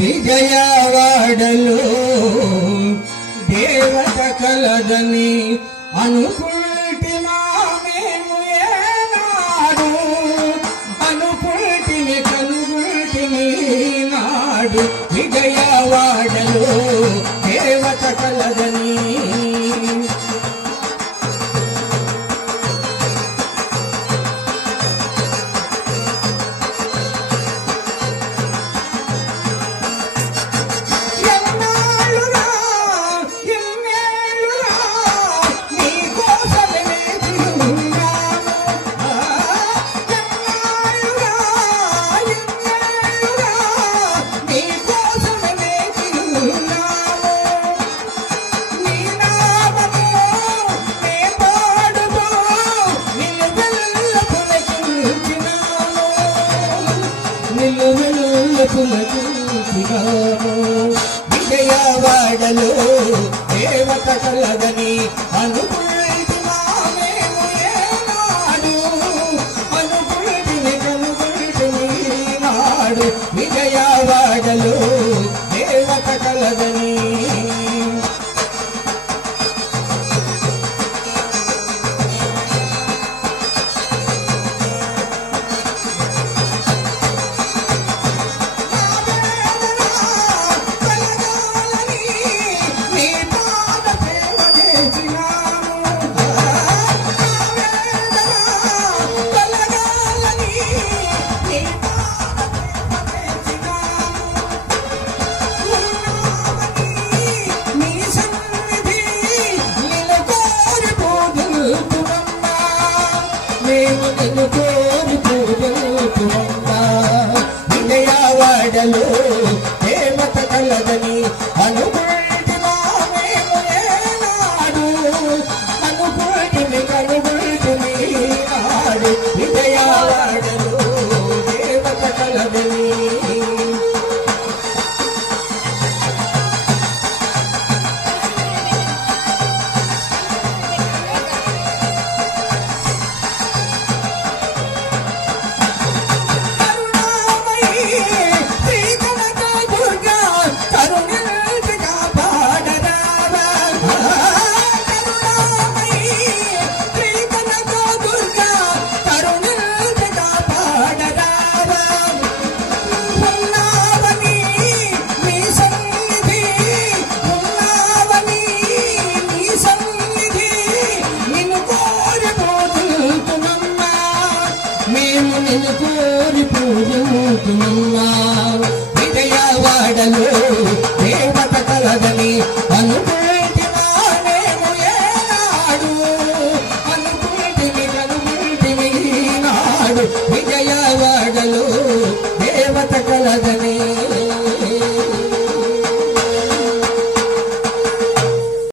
విజయవాడలో దేవత కలదని అనుకుంటి మేము ఏనాడు అనుకుంటిని కనుగుంటిని నాడు విజయవాడలో దేవత కలదని విజయవాడలో దేవత కలదని అనుకుంటున్నా మేము ఏనాడు అనుకుంటుని కనుకుంటుని నాడు విజయవాడలో దేవత కలదని విజయవాడలో దేవత కలదని అనుకుంటున్నా మేము ఏనాడు అనుకుంటుని కనుకుంటుని నాడు విజయవాడలో దేవత కలదని విజయవాడలో దేవత కలదని అనుకుంటున్నా మేము ఏనాడు అనుకుంటిని కనుకుంటిని నాడు విజయవాడలో దేవత కలదని